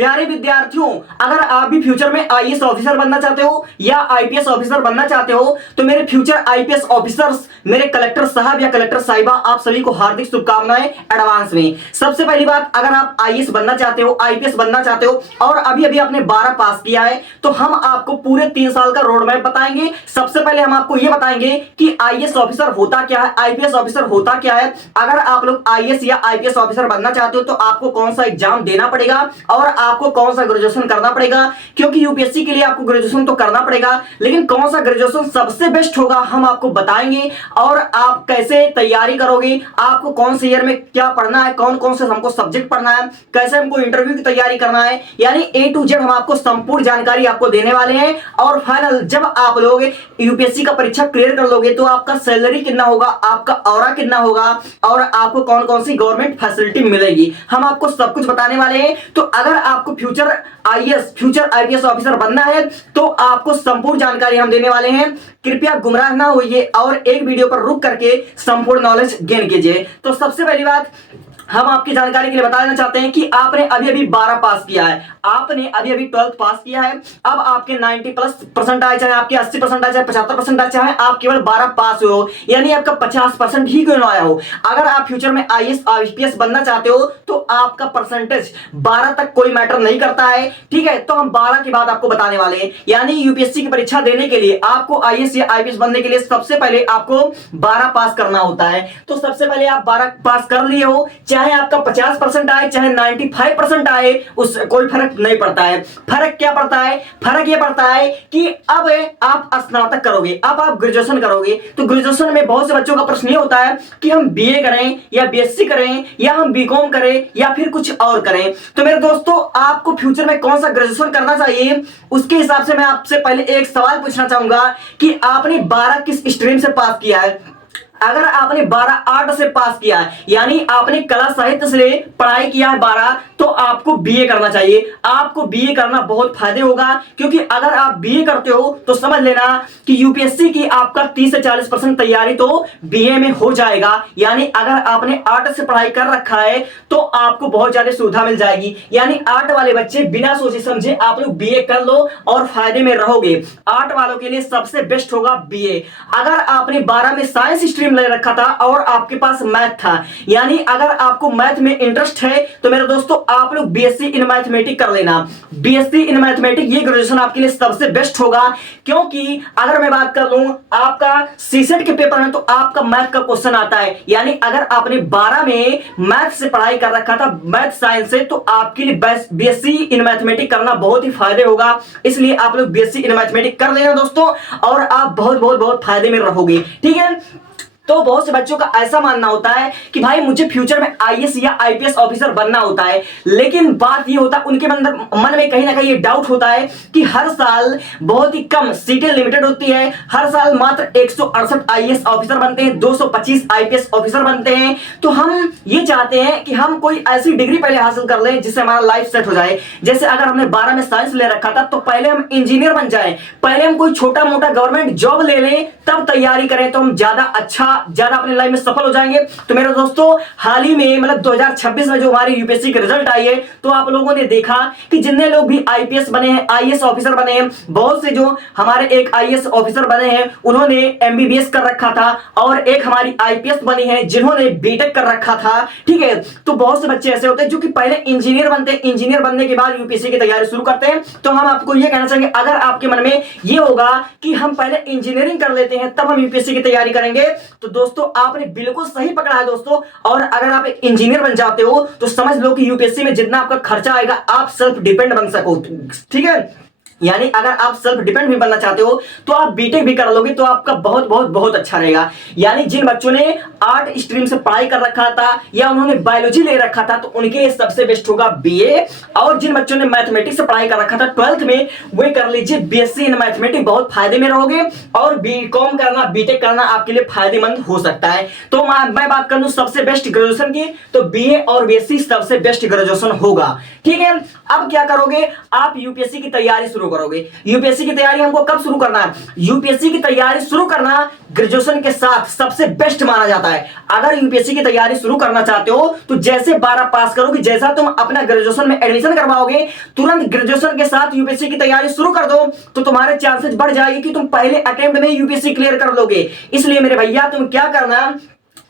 प्यारे विद्यार्थियों, अगर आप भी फ्यूचर में आईएएस ऑफिसर बनना चाहते हो या आईपीएस ऑफिसर बनना चाहते हो तो मेरे फ्यूचर आईपीएस ऑफिसर्स, मेरे कलेक्टर साहब या कलेक्टर साहिबा, आप सभी को हार्दिक शुभकामनाएं एडवांस में। सबसे पहली बात, अगर आप आईएएस बनना चाहते हो, आईपीएस बनना चाहते हो और अभी अभी आपने 12 पास किया है तो हम आपको पूरे 3 साल का रोड मैप बताएंगे। सबसे पहले हम आपको यह बताएंगे कि आईएएस ऑफिसर होता क्या है, आईपीएस ऑफिसर होता क्या है। अगर आप लोग आईएएस या आईपीएस ऑफिसर बनना चाहते हो तो आपको कौन सा एग्जाम देना पड़ेगा और आपको कौन सा ग्रेजुएशन करना पड़ेगा, क्योंकि यूपीएससी के लिए आपको ग्रेजुएशन तो करना पड़ेगा, लेकिन कौन सा ग्रेजुएशन सबसे बेस्ट होगा हम आपको बताएंगे। और आप कैसे तैयारी करोगे, आपको कौन से ईयर में क्या पढ़ना है, कौन कौन से हमको सब्जेक्ट पढ़ना है, कैसे हमको इंटरव्यू की तैयारी करना है, यानी A to Z हम आपको संपूर्ण जानकारी आपको देने वाले हैं। और फाइनल जब आप लोग यूपीएससी का परीक्षा क्लियर कर लोगे तो आपका सैलरी कितना होगा, आपका ऑरा कितना होगा और आपको कौन कौन सी गवर्नमेंट फैसिलिटी मिलेगी, हम आपको सब कुछ बताने वाले हैं। तो अगर आपको future IAS, future IPS officer बनना है तो आपको संपूर्ण जानकारी हम देने वाले हैं। कृपया गुमराह ना होइए और एक वीडियो पर रुक करके संपूर्ण नॉलेज गेन कीजिए। तो सबसे पहली बात हम आपकी जानकारी के लिए बताना चाहते हैं कि आपने अभी अभी 12 पास किया है, आपने अभी अभी 12th पास किया है। अब आपके 90+ आए, चाहे आपके 80% आए, चाहे 75% आए, चाहे आप केवल 12 पास हुए हो, यानी आपका 50% ही क्यों ना आया हो। अगर आप फ्यूचर में आईएएस आईपीएस बनना चाहते हो तो आपका परसेंटेज 12 तक कोई मैटर नहीं करता है, ठीक है। तो हम 12 के बाद आपको बताने वाले हैं, यानी यूपीएससी की परीक्षा देने के लिए आपको आईएएस या आईपीएस बनने के लिए सबसे पहले आपको 12 पास करना होता है। तो सबसे पहले आप 12 पास कर लिए हो, चाहे आपका 50% आए, चाहे 95% आए, उस कोई फर्क नहीं पड़ता है। फर्क क्या पड़ता है, फर्क ये पड़ता है कि अब आप स्नातक करोगे, अब आप ग्रेजुएशन करोगे। तो ग्रेजुएशन में बहुत से बच्चों का प्रश्न ये होता है कि हम बीए करें या बीएससी करें या हम बीकॉम करें या फिर कुछ और करें। तो मेरे दोस्तों, आपको फ्यूचर में कौन सा ग्रेजुएशन करना चाहिए उसके हिसाब से मैं आपसे पहले एक सवाल पूछना चाहूंगा कि आपने 12 किस स्ट्रीम से पास किया है। अगर आपने 12 आर्ट से पास किया है, यानी आपने कला साहित्य से पढ़ाई किया है 12, तो आपको बीए करना चाहिए। आपको बीए करना बहुत फायदे होगा, क्योंकि अगर आप बीए करते हो तो समझ लेना कि यूपीएससी की आपका 30 से 40% तैयारी तो बीए में हो जाएगा। यानी अगर आपने आर्ट से पढ़ाई कर रखा है तो आपको बहुत ज्यादा सुविधा मिल जाएगी। यानी आर्ट वाले बच्चे बिना सोचे समझे आप लोग बीए कर लो और फायदे में रहोगे। आर्ट वालों के लिए सबसे बेस्ट होगा बीए। अगर आपने 12 में साइंस स्ट्रीम ले रखा था और आपके पास मैथ था, यानी अगर आपको मैथ में इंटरेस्ट है तो मेरे दोस्तों आप लोग बीएससी इन मैथमेटिक्स कर लेना। बीएससी इन मैथमेटिक्स ये ग्रेजुएशन आपके लिए सबसे बेस्ट होगा, क्योंकि अगर मैं बात कर लूं आपका सीसेट के पेपर में तो आपका मैथ का क्वेश्चन आता है। यानी अगर आपने 12 में मैथ से पढ़ाई कर रखा था, मैथ साइंस से, तो आपके लिए बीएससी इन मैथमेटिक्स करना बहुत ही फायदे होगा। इसलिए आप लोग बीएससी इन मैथमेटिक्स कर लेना दोस्तों, और आप बहुत बहुत बहुत फायदे में रहोगे, ठीक है। तो बहुत से बच्चों का ऐसा मानना होता है कि भाई मुझे फ्यूचर में आईएएस या आईपीएस ऑफिसर बनना होता है, लेकिन बात ये होता है उनके मन में कहीं ना कहीं ये डाउट होता है कि हर साल बहुत ही कम सीटें लिमिटेड होती है। हर साल मात्र 168 आईएएस ऑफिसर बनते हैं, 225 आईपीएस ऑफिसर बनते हैं। तो हम ये चाहते हैं कि हम कोई ऐसी डिग्री पहले हासिल कर लें जिससे हमारा लाइफ सेट हो जाए। जैसे अगर हमने 12 में साइंस ले रखा था तो पहले हम इंजीनियर बन जाए, पहले हम कोई छोटा मोटा गवर्नमेंट जॉब ले लें, तब तैयारी करें तो हम ज्यादा अपने लाइफ में सफल हो जाएंगे। तो मेरे दोस्तों, हाल ही में मतलब 2026 में जो हमारी यूपीएससी के रिजल्ट आई है तो आप लोगों ने देखा कि जितने लोग भी आईपीएस बने हैं, आईएएस ऑफिसर बने हैं, बहुत से जो हमारे एक आईएएस ऑफिसर बने हैं उन्होंने एमबीबीएस कर रखा था, और एक हमारी आईपीएस बनी है जिन्होंने बीटेक कर रखा था, ठीक है। तो बहुत से बच्चे ऐसे होते हैं जो कि पहले इंजीनियर बनते हैं, इंजीनियर बनने के बाद यूपीएससी की तैयारी शुरू करते हैं। तो हम आपको यह कहना चाहेंगे, अगर आपके मन में यह होगा कि हम पहले इंजीनियरिंग कर लेते हैं तब हम यूपीएससी की तैयारी करेंगे, तो दोस्तों आपने बिल्कुल सही पकड़ा है दोस्तों। और अगर आप एक इंजीनियर बन जाते हो तो समझ लो कि यूपीएससी में जितना आपका खर्चा आएगा आप सेल्फ डिपेंड बन सको, ठीक है। यानी अगर आप सेल्फ डिपेंड भी बनना चाहते हो तो आप बीटेक भी कर लोगे तो आपका बहुत बहुत बहुत अच्छा रहेगा। यानी जिन बच्चों ने आर्ट स्ट्रीम से पढ़ाई कर रखा था या उन्होंने बायोलॉजी ले रखा था तो उनके लिए सबसे बेस्ट होगा बीए, और जिन बच्चों ने मैथमेटिक्स से पढ़ाई कर रखा था 12th में, वे कर लीजिए बीएससी इन मैथमेटिक्स, बहुत फायदे में रहोगे। और बीकॉम करना, बीटेक करना आपके लिए फायदेमंद हो सकता है। तो मैं बात कर लूं सबसे बेस्ट ग्रेजुएशन की, तो बीए और बीएससी सबसे बेस्ट ग्रेजुएशन होगा, ठीक है। अब क्या करोगे, आप यूपीएससी की तैयारी शुरू करोगे? यूपीएससी की तैयारी हमको कब शुरू करना है? यूपीएससी की तैयारी शुरू करना ग्रेजुएशन के साथ सबसे बेस्ट माना जाता है। अगर यूपीएससी की तैयारी शुरू करना चाहते हो तो जैसे 12 पास करोगे, जैसा तुम अपना ग्रेजुएशन में एडमिशन करवाओगे, तुरंत ग्रेजुएशन के साथ यूपीएससी की तैयारी शुरू कर दो तो तुम्हारे चांसेस बढ़ जाएगी कि तुम पहले अटेम्प्ट में यूपीएससी क्लियर कर लोगे। इसलिए मेरे भैया तुम क्या करना,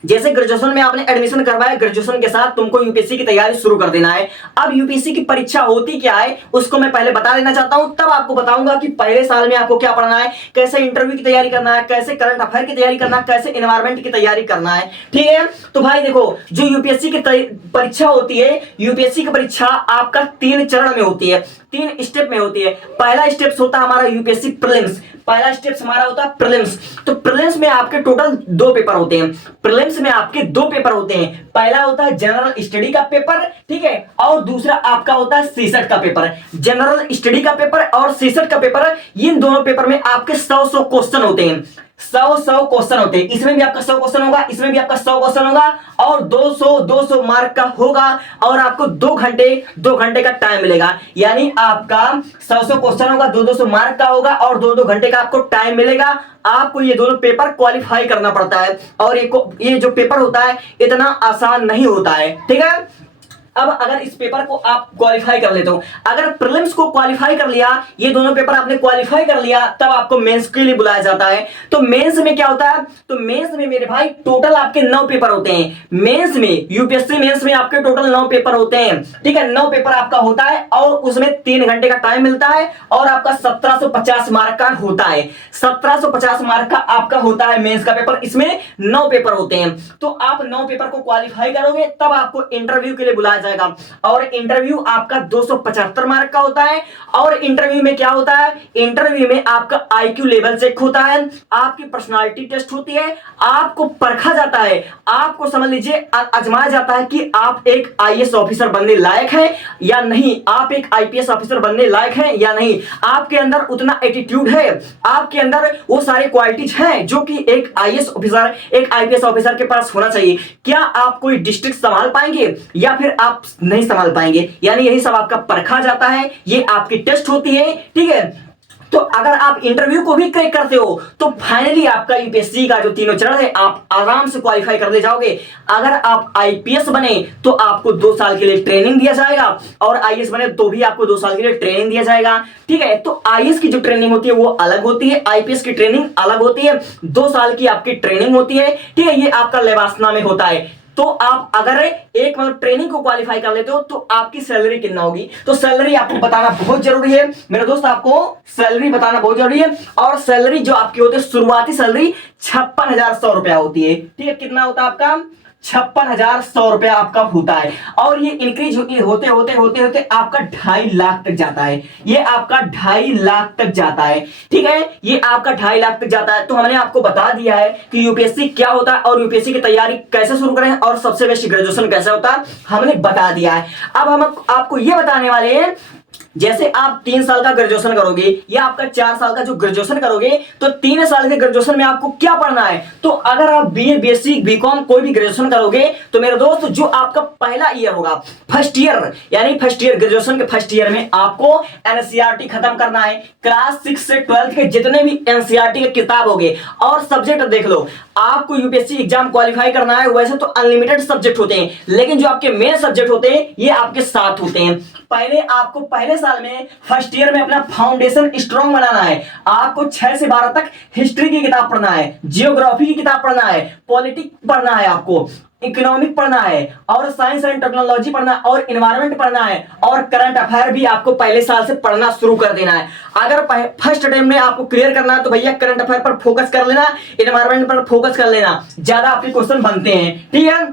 जैसे ग्रेजुएशन में आपने एडमिशन करवाया, ग्रेजुएशन के साथ तुमको यूपीएससी की तैयारी शुरू कर देना है। अब यूपीएससी की परीक्षा होती क्या है उसको मैं पहले बता देना चाहता हूं, तब आपको बताऊंगा कि पहले साल में आपको क्या पढ़ना है, कैसे इंटरव्यू की तैयारी करना है, कैसे करंट अफेयर की तैयारी करना है, कैसे एनवायरमेंट की तैयारी करना है। ठीक है, तो भाई देखो, जो यूपीएससी की परीक्षा होती है, यूपीएससी की परीक्षा आपका 3 चरण में होती है, 3 स्टेप में होती है। पहला स्टेप होता है हमारा यूपीएससी प्रीलिम्स, पहला स्टेप हमारा होता है प्रीलिम्स। तो प्रीलिम्स में आपके टोटल 2 पेपर होते हैं। प्रीलिम्स में आपके 2 पेपर होते हैं, पहला होता है जनरल स्टडी का पेपर, ठीक है, और दूसरा आपका होता है सीसेट का पेपर। जनरल स्टडी का पेपर और सीसेट का पेपर, इन दोनों पेपर में आपके 100 क्वेश्चन होते हैं, 100 क्वेश्चन होते हैं। इसमें भी आपका 100 क्वेश्चन होगा, इसमें भी आपका 100 क्वेश्चन होगा, और 200 मार्क का होगा, और आपको 2 घंटे का टाइम मिलेगा। यानी आपका 100 क्वेश्चन होगा, 200 मार्क का होगा, और 2 घंटे का आपको टाइम मिलेगा। आपको ये दोनों पेपर क्वालिफाई करना पड़ता है, और ये जो पेपर होता है इतना आसान नहीं होता है। ठीक है, अब अगर इस पेपर को आप क्वालिफाई कर लेते हो, अगर प्रीलिम्स को क्वालिफाई कर लिया, ये दोनों पेपर आपने क्वालिफाई कर लिया, तब आपको मेंस के लिए बुलाया जाता है। तो मेंस में क्या होता है, तो मेंस में मेरे भाई टोटल आपके 9 पेपर होते हैं। मेंस में, यूपीएससी मेंस में आपके टोटल 9 पेपर होते हैं। ठीक है, 9 पेपर आपका होता है, और उसमें 3 घंटे का टाइम मिलता है, और आपका 1750 मार्क का होता है। 1750 मार्क का आपका होता है मेंस का पेपर। इसमें 9 पेपर होते हैं। तो आप 9 पेपर को क्वालिफाई करोगे, तब आपको इंटरव्यू के लिए बुलाया जाएगा, और इंटरव्यू आपका 275 मार्क का होता है। और इंटरव्यू में क्या होता है, इंटरव्यू में आपका आईक्यू लेवल चेक होता है, आपकी पर्सनालिटी टेस्ट होती है, आपको परखा जाता है, आपको समझ लीजिए आजमाया जाता है कि आप एक आईएएस ऑफिसर बनने लायक हैं या नहीं, आप एक आईपीएस ऑफिसर बनने लायक हैं या नहीं, आपके अंदर उतना एटीट्यूड है, आपके अंदर वो सारे क्वालिटीज हैं जो कि एक आईएएस ऑफिसर, एक आईपीएस ऑफिसर के पास होना चाहिए। क्या आप कोई डिस्ट्रिक्ट संभाल पाएंगे या फिर आप नहीं संभाल पाएंगे, यानी यही सब आपका परखा जाता है, ये आपकी टेस्ट होती है। ठीक है, तो अगर आप इंटरव्यू को भी क्रैक करते हो तो फाइनली आपका यूपीएससी का जो 3 चरण है आप आराम से क्वालिफाई कर ले जाओगे। अगर आप आईपीएस बने तो आपको 2 साल के लिए ट्रेनिंग दिया जाएगा, और आईएएस बने तो भी आपको 2 साल के लिए ट्रेनिंग दिया जाएगा। ठीक है, तो आईएएस की जो ट्रेनिंग होती है वो अलग होती है, आईपीएस की ट्रेनिंग अलग होती है, 2 साल की आपकी ट्रेनिंग होती है। ठीक है, ये आपका लेवासना में होता है। तो आप अगर एक मतलब ट्रेनिंग को क्वालिफाई कर लेते हो तो आपकी सैलरी कितना होगी, तो सैलरी आपको बताना बहुत जरूरी है मेरे दोस्त, आपको सैलरी बताना बहुत जरूरी है। और सैलरी जो आपकी होती है, शुरुआती सैलरी 56,100 रुपया होती है। ठीक है, कितना होता है आपका, 56,100 रुपया आपका होता है, और ये इंक्रीज होते होते आपका 2.5 लाख तक जाता है। ये आपका 2.5 लाख तक जाता है। ठीक है, ये आपका 2.5 लाख तक जाता है। तो हमने आपको बता दिया है कि यूपीएससी क्या होता है, और यूपीएससी की तैयारी कैसे शुरू करें, और सबसे बेस्ट ग्रेजुएशन कैसे होता है, हमने बता दिया है। अब हम आपको ये बताने वाले हैं, जैसे आप 3 साल का ग्रेजुएशन करोगे या आपका 4 साल का जो ग्रेजुएशन करोगे, तो 3 साल के ग्रेजुएशन में आपको क्या पढ़ना है। तो अगर आप बीए, बीएससी, बीकॉम कोई भी ग्रेजुएशन करोगे तो मेरे दोस्त जो आपका पहला ईयर होगा, फर्स्ट ईयर, यानी फर्स्ट ईयर ग्रेजुएशन के फर्स्ट ईयर में आपको एनसीईआरटी खत्म करना है। क्लास 6 से 12 के जितने भी एनसीईआरटी के किताब होंगे और सब्जेक्ट देख लो, आपको यूपीएससी एग्जाम क्वालिफाई करना है। वैसे तो अनलिमिटेड सब्जेक्ट होते हैं, लेकिन जो आपके मेन सब्जेक्ट होते हैं ये आपके 7 होते हैं। पहले आपको पहले साल में फर्स्ट ईयर में अपना फाउंडेशन स्ट्रॉन्ग बनाना है। आपको 6 से 12 तक हिस्ट्री की किताब पढ़ना है, जियोग्राफी की किताब पढ़ना है, पॉलिटिक्स पढ़ना है, आपको इकोनॉमिक पढ़ना है, और साइंस एंड टेक्नोलॉजी पढ़ना है, और एनवायरमेंट पढ़ना है, और करंट अफेयर भी आपको पहले साल से पढ़ना शुरू कर देना है। अगर फर्स्ट अटेम्प्ट में आपको क्लियर करना है तो भैया करंट अफेयर पर फोकस कर लेना, एनवायरमेंट पर फोकस कर लेना, ज्यादा आपके क्वेश्चन बनते हैं। ठीक है,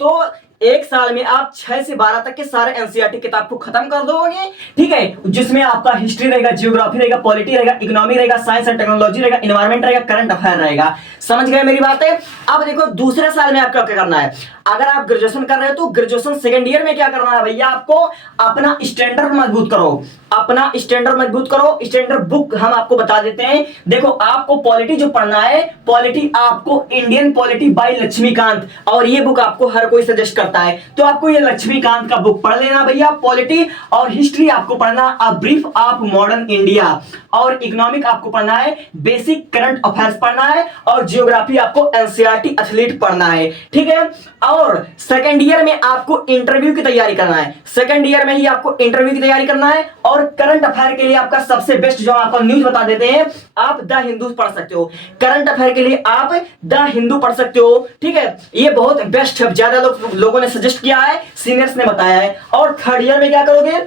तो 1 साल में आप 6 से 12 तक के सारे एनसीईआरटी किताब को खत्म कर दोगे। ठीक है, जिसमें आपका हिस्ट्री रहेगा, जियोग्राफी रहेगा, पॉलिटी रहेगा, इकोनॉमी रहेगा, साइंस एंड टेक्नोलॉजी रहेगा, एनवायरमेंट रहेगा, करंट अफेयर रहेगा। समझ गए मेरी बात है। अब देखो दूसरे साल में आपको क्या करना है। अगर आप ग्रेजुएशन कर रहे हो तो ग्रेजुएशन सेकंड ईयर में क्या करना है भैया, आपको अपना स्टैंडर्ड मजबूत करो, अपना स्टैंडर्ड मजबूत करो। स्टैंडर्ड बुक हम आपको बता देते हैं। देखो आपको पॉलिटी जो पढ़ना है, पॉलिटी आपको इंडियन पॉलिटी बाय लक्ष्मीकांत, और ये बुक आपको हर कोई सजेस्ट करता है, तो आपको ये लक्ष्मीकांत का बुक पढ़ लेना भैया पॉलिटी। और हिस्ट्री आपको पढ़ना a brief of modern India, और इकोनॉमिक आपको पढ़ना है, बेसिक करंट अफेयर्स पढ़ना है, और जियोग्राफी आपको एनसीईआरटी एथलीट पढ़ना है, ठीक है। और सेकंड ईयर में आपको इंटरव्यू की तैयारी करना है, सेकंड ईयर में ही आपको इंटरव्यू की तैयारी करना है। और करंट अफेयर के लिए आपका सबसे बेस्ट जो आपको न्यूज बता देते हैं, आप द हिंदू पढ़ सकते हो। करंट अफेयर के लिए आप द हिंदू पढ़ सकते हो, ठीक है। ये बहुत बेस्ट है, ज्यादा लोगों ने सजेस्ट किया है, सीनियर्स ने बताया है। और थर्ड ईयर में क्या करोगे,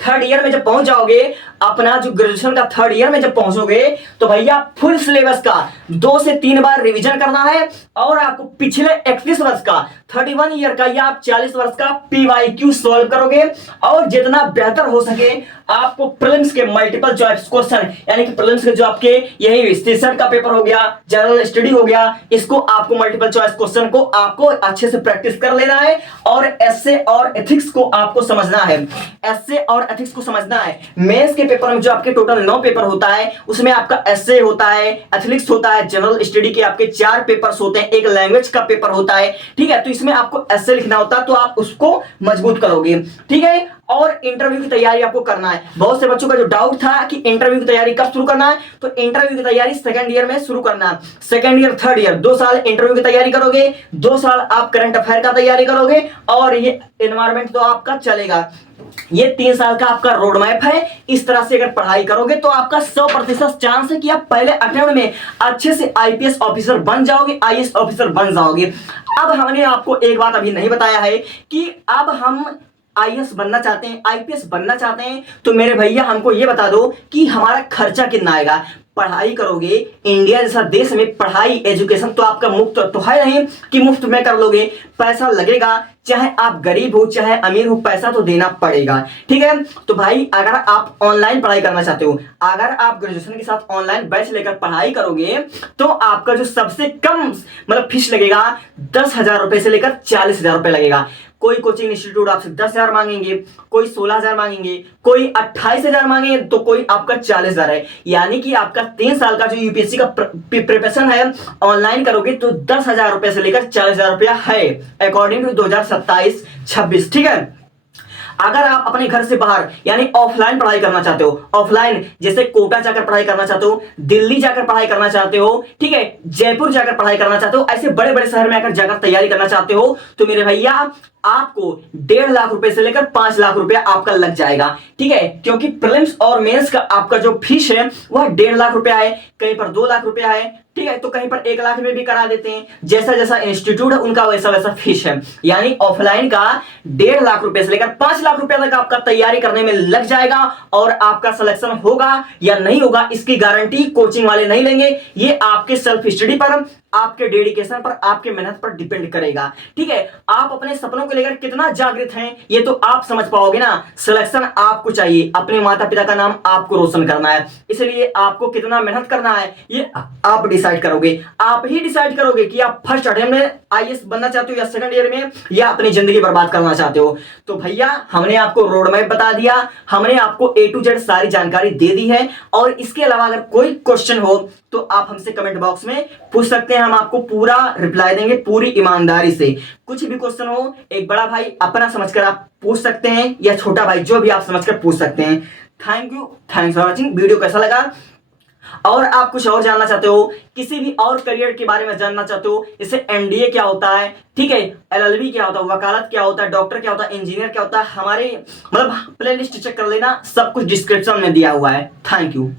थर्ड ईयर में जब पहुंच जाओगे, अपना जो ग्रेजुएशन का थर्ड ईयर में जब पहुंचोगे, तो भैया फुल सिलेबस का 2 से 3 बार रिवीजन करना है। और आपको पिछले 31 वर्ष का 31 ईयर का या आप 40 वर्ष का पीवाईक्यू सॉल्व करोगे। और जितना बेहतर हो सके आपको प्रीलिम्स के मल्टीपल चॉइस क्वेश्चन, यानी कि प्रीलिम्स के जो आपके यही स्टेशन का पेपर हो गया, जनरल स्टडी हो गया, इसको आपको मल्टीपल चॉइस क्वेश्चन को आपको अच्छे से प्रैक्टिस कर लेना है। और एसए और एथिक्स को आपको समझना है, एसए और एथिक्स को समझना है। मेंस के पेपर में जो आपके टोटल 9 पेपर होता है, उसमें आपका एसए होता है, एथिक्स होता है, जनरल स्टडी के आपके 4 पेपर्स होते हैं, एक लैंग्वेज का पेपर होता है, ठीक है। तो इसमें आपको एसए लिखना होता है, तो आप उसको मजबूत करोगे, ठीक है। और इंटरव्यू की तैयारी आपको करना है। बहुत से बच्चों का जो डाउट था कि इंटरव्यू की तैयारी कब शुरू करना है, तो इंटरव्यू की तैयारी सेकंड ईयर में शुरू करना है। सेकंड ईयर थर्ड ईयर 2 साल इंटरव्यू की तैयारी करोगे, 2 साल आप करंट अफेयर का तैयारी करोगे, और ये एनवायरमेंट तो आपका चलेगा। ये 3 साल का आपका रोड मैप है। इस तरह से अगर पढ़ाई करोगे तो आपका 100% चांस है कि आप पहले अटेम्प्ट में अच्छे से आईपीएस ऑफिसर बन जाओगे, आईएएस ऑफिसर बन जाओगे। अब हमने आपको एक बात अभी नहीं बताया है कि अब हम आईएएस बनना चाहते हैं, आईपीएस बनना चाहते हैं, तो मेरे भैया हमको ये बता दो कि हमारा खर्चा कितना आएगा। पढ़ाई करोगे, इंडिया जैसा देश में पढ़ाई एजुकेशन तो आपका मुफ्त तो है नहीं कि मुफ्त में कर लोगे, पैसा लगेगा। चाहे आप गरीब हो चाहे अमीर हो, पैसा तो देना पड़ेगा, ठीक है। तो भाई अगर आप ऑनलाइन पढ़ाई करना चाहते हो, अगर आप ग्रेजुएशन के साथ ऑनलाइन बैच लेकर पढ़ाई करोगे, तो आपका जो सबसे कम मतलब फीस लगेगा 10,000 रुपए से लेकर 40,000 रुपए लगेगा। कोई कोचिंग इंस्टीट्यूट आपसे 10,000 मांगेंगे, कोई 16,000 मांगेंगे, कोई 28,000 मांगेंगे, तो कोई आपका 40,000 है। यानी कि आपका 3 साल का जो यूपीएससी का प्रिपरेशन है ऑनलाइन करोगे तो 10,000 रुपए से लेकर 40,000 रुपया है, अकॉर्डिंग टू 2027-26, ठीक है। अगर आप अपने घर से बाहर यानी ऑफलाइन पढ़ाई करना चाहते हो, ऑफलाइन जैसे कोटा जाकर पढ़ाई करना चाहते हो, दिल्ली जाकर पढ़ाई करना चाहते हो, ठीक है, जयपुर जाकर पढ़ाई करना चाहते हो, ऐसे बड़े बड़े शहर में आकर जाकर तैयारी करना चाहते हो, तो मेरे भैया आपको 1.5 लाख रुपए से लेकर 5 लाख रुपया आपका लग जाएगा, ठीक है। क्योंकि प्रीलिम्स और मेंस का आपका जो फीस है वह 1.5 लाख रुपया है, कहीं पर 2 लाख रुपया है, ठीक है, तो कहीं पर 1 लाख में भी करा देते हैं। जैसा जैसा इंस्टीट्यूट है उनका वैसा वैसा फीस है। यानी ऑफलाइन का 1.5 लाख रुपए से लेकर 5 लाख रुपया तक आपका तैयारी करने में लग जाएगा। और आपका सिलेक्शन होगा या नहीं होगा इसकी गारंटी कोचिंग वाले नहीं लेंगे। ये आपके सेल्फ स्टडी पर, आपके डेडिकेशन पर, आपके मेहनत पर डिपेंड करेगा, ठीक है। आप अपने सपनों को लेकर कितना जागृत हैं ये तो आप समझ पाओगे ना। सिलेक्शन आपको चाहिए, अपने माता पिता का नाम आपको रोशन करना है, इसलिए आपको कितना मेहनत करना है ये आप डिसाइड करोगे। आप ही डिसाइड करोगे कि आप फर्स्ट अटेम्प्ट में आईएएस बनना चाहते हो या सेकंड ईयर में, या अपनी जिंदगी बर्बाद करना चाहते हो। तो भैया हमने आपको रोड मैप बता दिया, हमने आपको A to Z सारी जानकारी दे दी है। और इसके अलावा अगर कोई क्वेश्चन हो तो आप हमसे कमेंट बॉक्स में पूछ सकते हैं, हम आपको पूरा रिप्लाई देंगे पूरी ईमानदारी से। कुछ भी क्वेश्चन हो, एक बड़ा भाई अपना समझकर आप पूछ सकते हैं, या छोटा भाई जो भी आप समझकर पूछ सकते हैं। Thank you, thanks for watching. Video कैसा लगा, और आप कुछ और जानना चाहते हो, किसी भी और करियर के बारे में जानना चाहते हो, जैसे एनडीए क्या होता है, ठीक है, एलएलबी क्या होता है, वकालत क्या होता है, डॉक्टर क्या होता है, इंजीनियर क्या होता है, हमारे मतलब प्लेलिस्ट चेक कर लेना, सब कुछ डिस्क्रिप्शन में दिया हुआ है। Thank you.